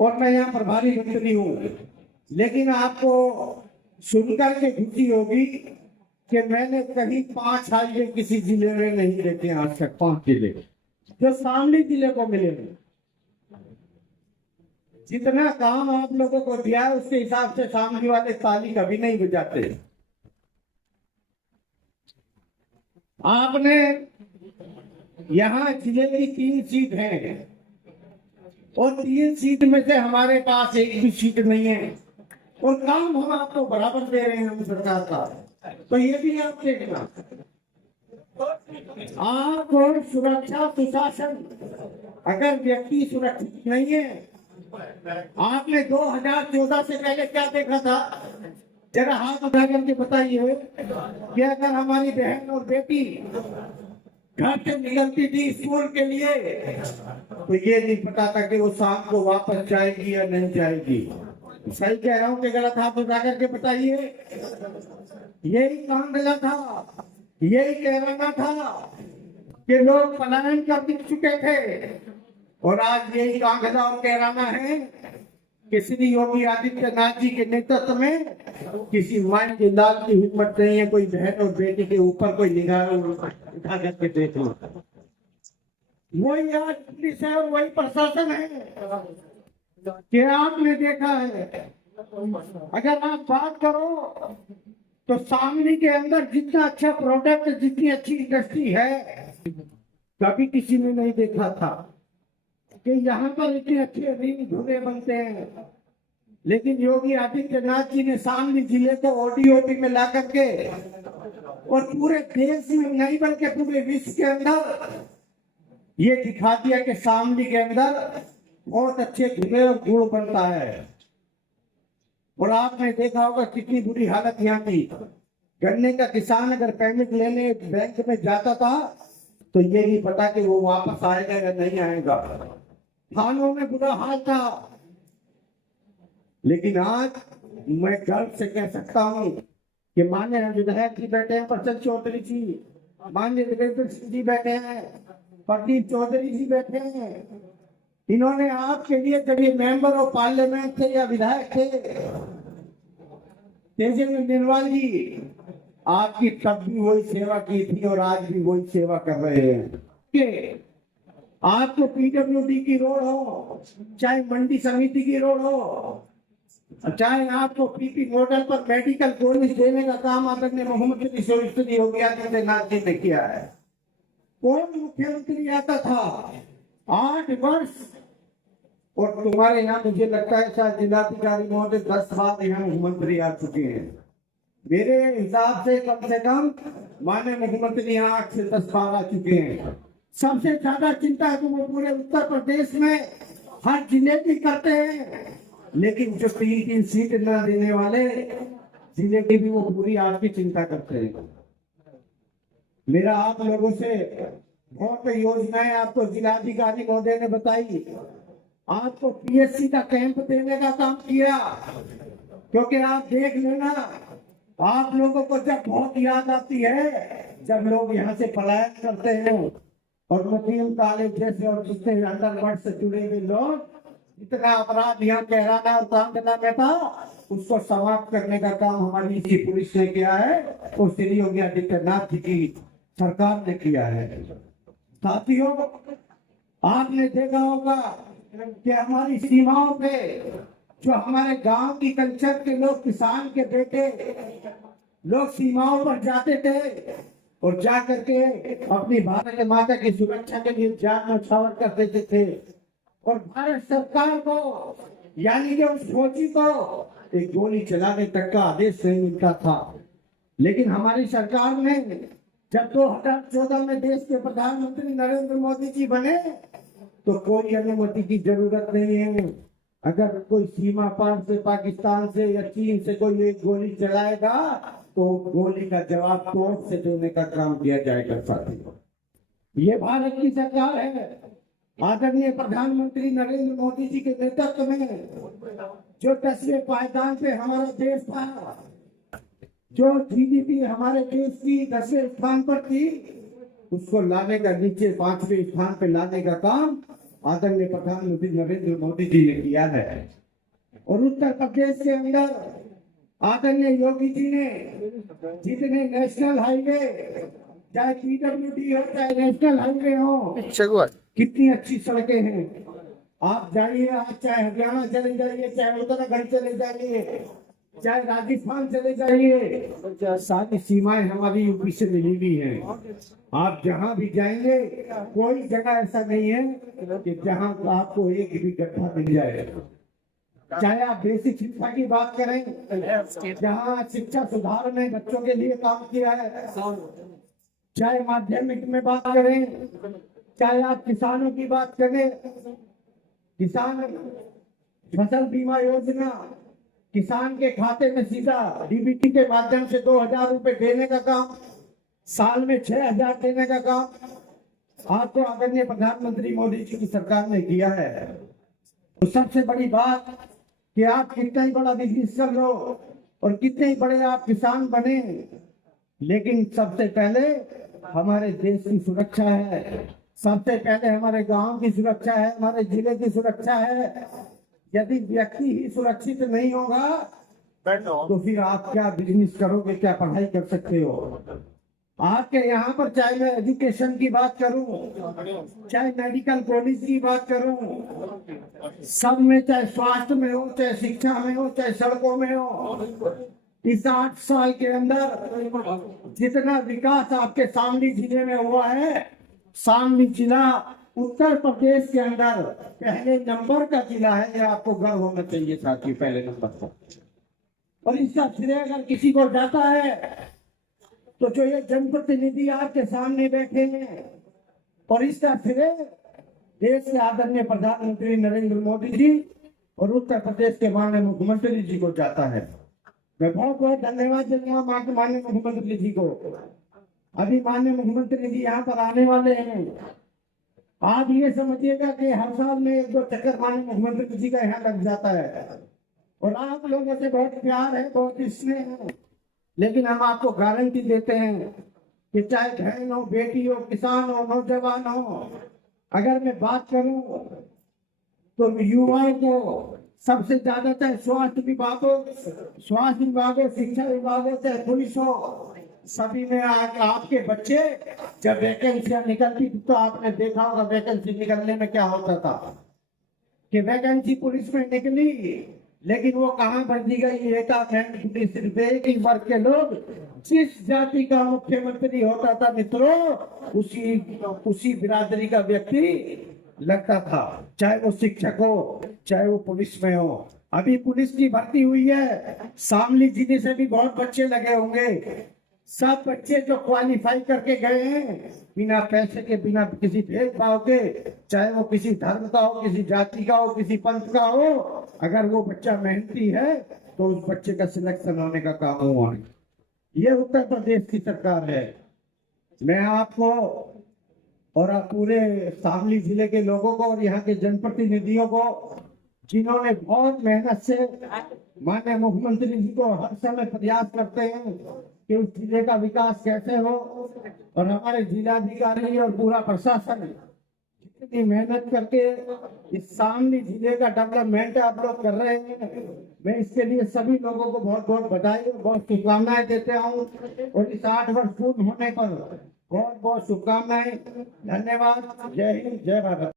और मैं यहाँ प्रभारी मंत्री हूँ, लेकिन आपको सुनकर के खुशी होगी कि मैंने कहीं 5 हाईवे किसी जिले में नहीं देखे आज तक। 5 जिले जो शामली जिले को मिले हैं। जितना काम आप लोगों को दिया है उसके हिसाब से शामली वाले ताली कभी नहीं बजाते। आपने यहाँ जिले की 3 सीट है और 3 सीट में से हमारे पास एक भी सीट नहीं है और काम हम आपको बराबर दे रहे हैं हम सरकार का, तो ये भी आप देखना। आप और सुरक्षा सुशासन, अगर व्यक्ति सुरक्षित नहीं है, आपने 2014 से पहले क्या देखा था? जरा हाथ उठा करके बताइए कि अगर हमारी बहन और बेटी घर से निकलती थी स्कूल के लिए तो ये नहीं पता था कि वो शाम को वापस जाएगी या नहीं जाएगी। सही कह रहा हूँ कि गलत? हाथ उठा करके बताइए। यही कांगला था, यही कहना था कि लोग पलायन कर चुके थे और आज यही कांगला और कहना है कि श्री योगी आदित्यनाथ जी के नेतृत्व में किसी मां के लाल की हिम्मत नहीं है कोई बहन और बेटी के ऊपर कोई निगाह उठा करके देख लो। वही आज पुलिस है और वही प्रशासन है कि आपने देखा है। अगर आप बात करो तो शामली के अंदर जितना अच्छा प्रोडक्ट, जितनी अच्छी इंडस्ट्री है, कभी किसी ने नहीं देखा था कि यहाँ पर इतने अच्छे रिंग धुरे बनते हैं। लेकिन योगी आदित्यनाथ जी ने शामली जिले को ओडीओपी में ला करके और पूरे देश में नहीं बल्कि पूरे विश्व के अंदर ये दिखा दिया कि शामली के अंदर बहुत अच्छे धुरे और गुड़ बनता है। और आपने देखा होगा कितनी बुरी हालत यहाँ की। गन्ने का किसान अगर पेमेंट लेने बैंक में जाता था तो ये नहीं पता कि वो वापस आएगा या नहीं आएगा। थानों में बुरा हाल था। लेकिन आज मैं गर्व से कह सकता हूँ कि माननीय विधायक जी बैठे हैं, प्रसन्न चौधरी जी, माननीय देवेंद्र सिंह जी बैठे हैं, प्रदीप चौधरी जी बैठे हैं। इन्होंने आपके लिए जब ये मेंबर ऑफ पार्लियामेंट थे या विधायक थे, तेजस्वी निर्वाल जी, आपकी तब भी वही सेवा की थी और आज भी वही सेवा कर रहे हैं। आपको पीडब्ल्यूडी की रोड हो, चाहे मंडी समिति की रोड हो, चाहे आपको पीपी मॉडल पर मेडिकल कॉलेज देने का काम आदरणीय मुख्यमंत्री योगी आदित्यनाथ जी ने किया है। कौन मुख्यमंत्री आता था? 8 वर्ष। और तुम्हारे यहाँ मुझे लगता है शायद जिलाधिकारी महोदय 10 बार यहाँ मुख्यमंत्री आ चुके हैं। मेरे हिसाब से कम माननीय मुख्यमंत्री यहाँ 8 से 10 बार आ चुके हैं। सबसे ज्यादा चिंता है तो वो पूरे उत्तर प्रदेश में हर जिले की करते हैं, लेकिन जो 3 सीट न देने वाले जिले की भी वो पूरी आपकी चिंता करते हैं। मेरा आप लोगों से बहुत योजनाएं आपको जिलाधिकारी महोदय ने बताई। आपको पीएससी का कैंप देने का काम किया, क्योंकि आप देख लेना, आप लोगों को जब बहुत याद आती है जब लोग यहाँ से पलायन करते हैं और वकील कॉलेज जैसे और जितने अंडरवर्ल्ड से जुड़े हुए लोग, इतना अपराध यहाँ कहराना और कांगना में था, उसको समाप्त करने का काम हमारी इसी पुलिस ने किया है और श्री योगी आदित्यनाथ जी की सरकार ने किया है। साथियों, आपने देखा होगा कि हमारी सीमाओं पे जो हमारे गांव की कल्चर के लोग, किसान के बेटे लोग सीमाओं पर जाते थे और जा करके अपनी भारत माता की सुरक्षा के लिए जान न्यौछावर कर देते थे। और भारत सरकार को यानी कि उस फौजी को एक गोली चलाने तक का आदेश नहीं मिलता था। लेकिन हमारी सरकार ने जब 2014 में देश के प्रधानमंत्री नरेंद्र मोदी जी बने तो कोई अनुमति की जरूरत नहीं है। अगर कोई सीमा पार से, पाकिस्तान से या चीन से कोई एक गोली चलाएगा तो गोली का जवाब तोड़ से देने का काम किया जाएगा। साथियों, ये भारत की सरकार है। आदरणीय प्रधानमंत्री नरेंद्र मोदी जी के नेतृत्व में जो 10वें पायदान पे हमारा देश था, जो जीडीपी हमारे देश की 10वें स्थान पर थी, उसको लाने का, नीचे 5वें स्थान पे लाने का काम आदरणीय प्रधानमंत्री नरेंद्र मोदी जी ने किया है। और उत्तर प्रदेश के अंदर आदरणीय योगी जी ने जितने नेशनल हाईवे, चाहे पीडब्ल्यूडी हो चाहे नेशनल हाईवे हो, कितनी अच्छी सड़कें हैं। आप जाइए, आप चाहे हरियाणा चले जाइए, चाहे उत्तराखंड चले जाइए, चाहे राजस्थान चले जाइए, सारी सीमाएं हमारी यूपी से मिली हुई हैं। आप जहां भी जाएंगे कोई जगह ऐसा नहीं है कि जहां आपको एक भी गड्ढा मिल जाए। चाहे आप बेसिक शिक्षा की बात करें, जहां शिक्षा सुधार में बच्चों के लिए काम किया है, चाहे माध्यमिक में बात करें, चाहे आप किसानों की बात करें, किसान फसल बीमा योजना, किसान के खाते में सीधा डीबीटी के माध्यम से 2000 रुपए देने का काम, साल में 6000 देने का काम आपको आदरणीय प्रधानमंत्री मोदी जी की सरकार ने किया है। तो सबसे बड़ी बात कि आप कितना ही बड़ा बिजनेस कर लो और कितने ही बड़े आप किसान बने, लेकिन सबसे पहले हमारे देश की सुरक्षा है, सबसे पहले हमारे गांव की सुरक्षा है, हमारे जिले की सुरक्षा है। यदि व्यक्ति ही सुरक्षित नहीं होगा तो फिर आप क्या बिजनेस करोगे, क्या पढ़ाई कर सकते हो। आपके यहाँ पर चाहे मैं एजुकेशन की बात करूं, चाहे मेडिकल कॉलेज की बात करूं, सब में, चाहे स्वास्थ्य में हो, चाहे शिक्षा में हो, चाहे सड़कों में हो, इस 8 साल के अंदर जितना विकास आपके शामली जिले में हुआ है, शामली जिला उत्तर प्रदेश के अंदर पहले नंबर का जिला है। यह आपको गर्व होना चाहिए साथियों, पहले नंबर पर। और इसका श्रेय अगर किसी को जाता है तो जो ये जनप्रतिनिधि आपके सामने बैठे हैं, और इसका श्रेय देश के आदरणीय प्रधानमंत्री नरेंद्र मोदी जी और उत्तर प्रदेश के माननीय मुख्यमंत्री जी को जाता है। मैं बहुत बहुत धन्यवाद देता हूँ माननीय मुख्यमंत्री जी को। अभी माननीय मुख्यमंत्री जी यहाँ पर आने वाले हैं। आप ये समझिएगा कि हर साल में 1-2 चक्कर माननीय मुख्यमंत्री जी का यहाँ लग जाता है, और आप लोगों से बहुत प्यार है, बहुत स्नेह है। लेकिन हम आपको गारंटी देते हैं कि चाहे बहन हो, बेटी हो, किसान हो, नौजवान हो, अगर मैं बात करूं तो युवाओं को सबसे ज्यादा, चाहे स्वास्थ्य विभाग हो, शिक्षा विभाग हो, चाहे पुलिस हो, सभी में आपके बच्चे जब वैकेंसियां निकलती थी तो आपने देखा होगा वैकेंसी निकलने में क्या होता था कि वैकेंसी पुलिस में निकली, लेकिन वो कहाँ भर दी गई, सिर्फ एक ही वर्ग के लोग, जिस जाति का मुख्यमंत्री होता था मित्रों, उसी बिरादरी का व्यक्ति लगता था, चाहे वो शिक्षक हो, चाहे वो पुलिस में हो। अभी पुलिस की भर्ती हुई है, शामली जिले से भी बहुत बच्चे लगे होंगे। सब बच्चे जो क्वालिफाई करके गए हैं बिना पैसे के, बिना किसी भेदभाव के, चाहे वो किसी धर्म का हो, किसी जाति का हो, किसी पंथ का हो, अगर वो बच्चा मेहनती है तो उस बच्चे का सिलेक्शन होने का काम हुआ है। ये उत्तर प्रदेश की सरकार है। मैं आपको और पूरे शामली जिले के लोगों को और यहाँ के जनप्रतिनिधियों को, जिन्होंने बहुत मेहनत से माननीय मुख्यमंत्री जी को हर समय प्रयास करते हैं कि उस जिले का विकास कैसे हो, और हमारे जिलाधिकारी और पूरा प्रशासन जितनी मेहनत करके इस शामली जिले का डेवलपमेंट आप लोग कर रहे हैं, मैं इसके लिए सभी लोगों को बहुत बहुत बधाई और बहुत शुभकामनाएं देता हूँ। और इस 8 वर्ष पूर्ण होने पर बहुत बहुत शुभकामनाएं। धन्यवाद। जय हिंद, जय भारत।